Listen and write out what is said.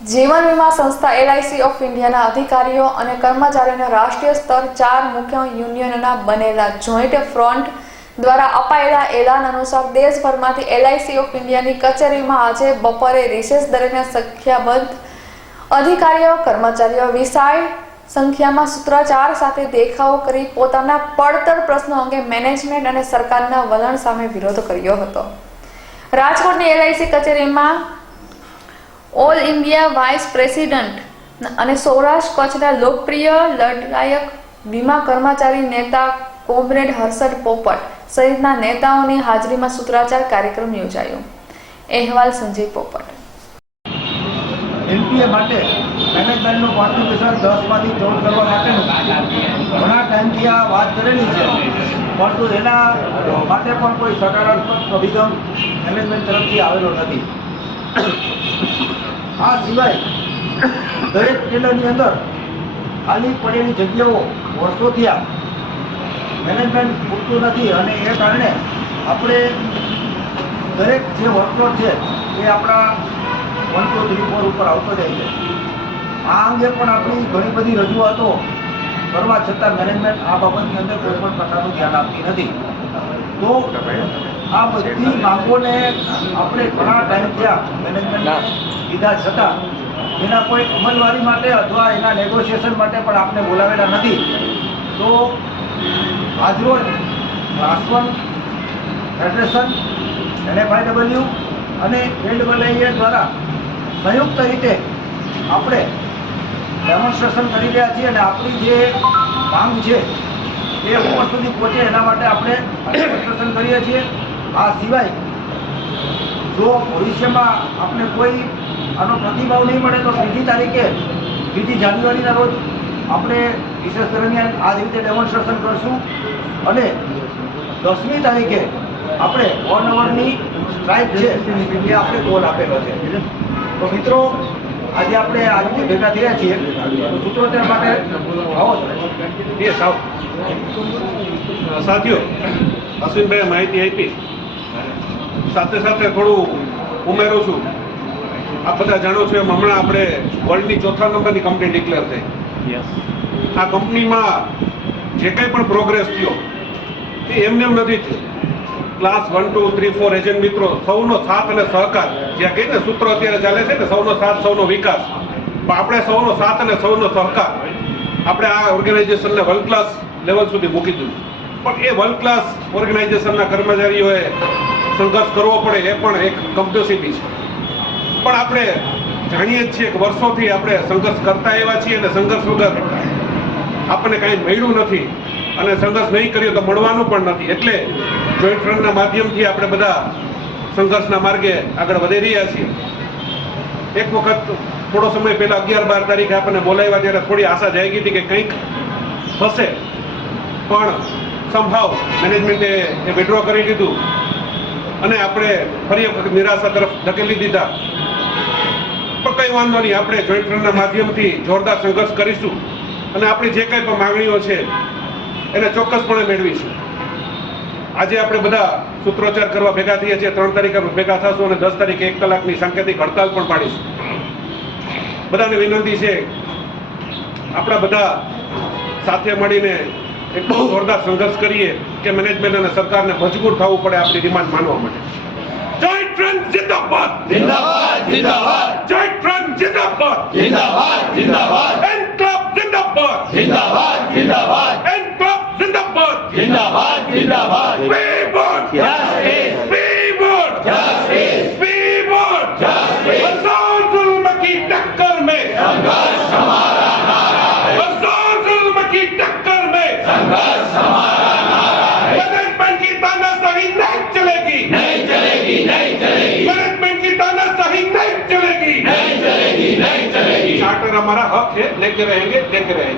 જીવન વીમા સંસ્થા એલઆઈસી ઓફ ઇન્ડિયાના અધિકારીઓ અને કર્મચારીઓને રાષ્ટ્રીય સ્તર ચાર મુખ્ય યુનિયનના બનેલા જોઈન્ટ ફ્રન્ટ દ્વારા અપાયેલા એલાન અનુસાર દેશભરમાંથી એલઆઈસી ઓફ ઇન્ડિયાની કચેરીમાં આજે બપોરે રિસેસ દરમિયાન સંખ્યાબંધ અધિકારીઓ, કર્મચારીઓ વિશાળ સંખ્યામાં સૂત્રાચાર સાથે દેખાવો કરી પોતાના પડતર પ્રશ્નો અંગે મેનેજમેન્ટ અને સરકારના વલણ સામે વિરોધ કર્યો હતો. રાજકોટની એલઆઈસી કચેરીમાં ઓલ ઇન્ડિયા વાઇસ પ્રેસિડન્ટ અને સૌરાષ્ટ્ર કચ્છના લોકપ્રિય લડાયક વીમા કર્મચારી નેતા કોમરેડ હર્ષદ પોપટ સહિતના નેતાઓની હાજરીમાં સૂત્રાચાર કાર્યક્રમ યોજાયો. અહેવાલ સંજય પોપટ. એનપીએ માટે મેનેજમેન્ટનું કોન્ટ્રીબ્યુશન દસમાંથી ચૌદ કરવા માટેનું. ઘણા ટાઈમથી આ વાત કરેલી છે. પરંતુ એના માટે પણ કોઈ સકારાત્મક અભિગમ મેનેજમેન્ટ તરફથી આવેલો નથી. આ સિવાય દરેક જિલ્લાની અંદર ખાલી પડેલી જગ્યાઓ વર્ષોથી આ મેનેજમેન્ટ પૂરતું નથી અને એ કારણે આપણે દરેક જે વર્કલોડ છે એ આપણા વન ટુ થ્રી ફોર ઉપર આવતો જાય છે. આ અંગે પણ આપણી ઘણી બધી રજૂઆતો કરવા છતાં મેનેજમેન્ટ આ બાબતની અંદર કોઈ પણ પ્રકારનું ધ્યાન આપતી નથી. તો આ બધી માંગોને આપણે ઘણા ટાઈમ થયા મેનેજમેન્ટ લીધા છતાં એના કોઈ અમલવારી માટે અથવા એના નેગોશિએશન માટે પણ આપણે બોલાવેલા નથી. તો આજરોજ રાસવન ફેડરેશન એનએફઆઈડબલ્યુ અને એલડબલ્યુએ દ્વારા સંયુક્ત રીતે આપણે ડેમોન્સ્ટ્રેશન કરી રહ્યા છીએ અને આપણી જે માંગ છે એ ઉપર સુધી પહોંચે એના માટે આપણે ડેમોન્સ્ટ્રેશન કરીએ છીએ. આ સિવાય જો ભવિષ્યમાં આપણે કોઈ આનો પ્રતિભાવ નહીં મળે તો ત્રીજી તારીખે, ત્રીજી જાન્યુઆરીના રોજ આપણે વિશેષ દરમિયાન આ રીતે ડેમોન્સ્ટ્રેશન કરશું અને દસમી તારીખે આપણે વન અવરની સ્ટ્રાઇક છે એ આપણે ગોલ આપેલો છે. તો મિત્રો, આજે આપણે આ રીતે ભેગા થયા છીએ. તો સૂત્રોચ્ચાર માટે આવો એ સાવ સાથીઓ અશ્વિનભાઈ માહિતી આપી. સાથે સાથે થોડું ઉમેરું છું. આપ બધા જાણો છો એમ હમણાં આપણે વર્લ્ડની ચોથા નંબરની કંપની ડિક્લેર થઈ. આ કંપનીમાં જે કંઈ પણ પ્રોગ્રેસ થયો એ એમને એમ નથી થયો. Class one two three four agent મિત્રો સૌનો સાથ અને સહકાર. જ્યાં કહીને સૂત્રો અત્યારે ચાલે છે ને સૌનો સાથ સૌનો વિકાસ. પણ આપણે સૌનો સાથ અને સૌનો સહકાર. આપણે આ ઓર્ગેનાઇઝેશનને વર્લ્ડ ક્લાસ લેવલ સુધી મૂકી દીધું. પણ એ વર્લ્ડ ક્લાસ ઓર્ગેનાઇઝેશનના કર્મચારીઓએ સંઘર્ષ કરવો પડે એ પણ એક કમનસીબી છે. પણ આપણે જાણીએ જ છીએ કે વર્ષોથી આપણે સંઘર્ષ કરતા એવા છીએ અને સંઘર્ષ વગર આપણને કાંઈ મળ્યું નથી અને સંઘર્ષ નહીં કર્યો તો મળવાનું પણ નથી. એટલે જોઈન્ટ ફ્રન્ટના માધ્યમથી આપણે બધા સંઘર્ષના માર્ગે આગળ વધી રહ્યા છીએ. એક વખત થોડો સમય પહેલાં અગિયાર બાર તારીખે આપણને બોલાવ્યા ત્યારે થોડી આશા જાગી હતી કે કંઈક થશે. પણ સંભાવ મેનેજમેન્ટે એ વિડ્રો કરી દીધું. અને આપણે ફરી વખત નિરાશા તરફ ધકેલી દીધા. પણ કંઈ વાંધો નહીં, આપણે જોઈન્ટ ફ્રન્ટના માધ્યમથી જોરદાર સંઘર્ષ કરીશું. અને આપણી જે કંઈ પણ માંગણીઓ છે, એને ચોક્કસપણે મેળવીશું. આજે આપણે બધા સૂત્રોચ્ચાર કરવા ભેગા થઈએ છીએ, ત્રણ તારીખે ભેગા થશું અને દસ તારીખે એક કલાકની સાંકેતિક હડતાલ પણ પાડીશું. બધાને વિનંતી છે, આપણા બધા સાથે મળીને એક બહુ જોરદાર સંઘર્ષ કરીએ. કે મેનેજમેન્ટ અને સરકારને મજબૂર થવું પડે આપણી ડિમાન્ડ માનવા માટે. જય ટ્રેન જિંદાબાદ! જિંદાબાદ જિંદાબાદ! જય ટ્રેન જિંદાબાદ! જિંદાબાદ જિંદાબાદ! એન ક્લબ જિંદાબાદ! જિંદાબાદ જિંદાબાદ! એન ક્લબ જિંદાબાદ જિંદાબાદ! જિંદાબાદ વી board yes we board yes चलेगी नहीं चलेगी मैनेजमेंट की तानाशाही नहीं चलेगी नहीं चलेगी नहीं चलेगी चार्टर हमारा हक है लेके रहेंगे लेके रहेंगे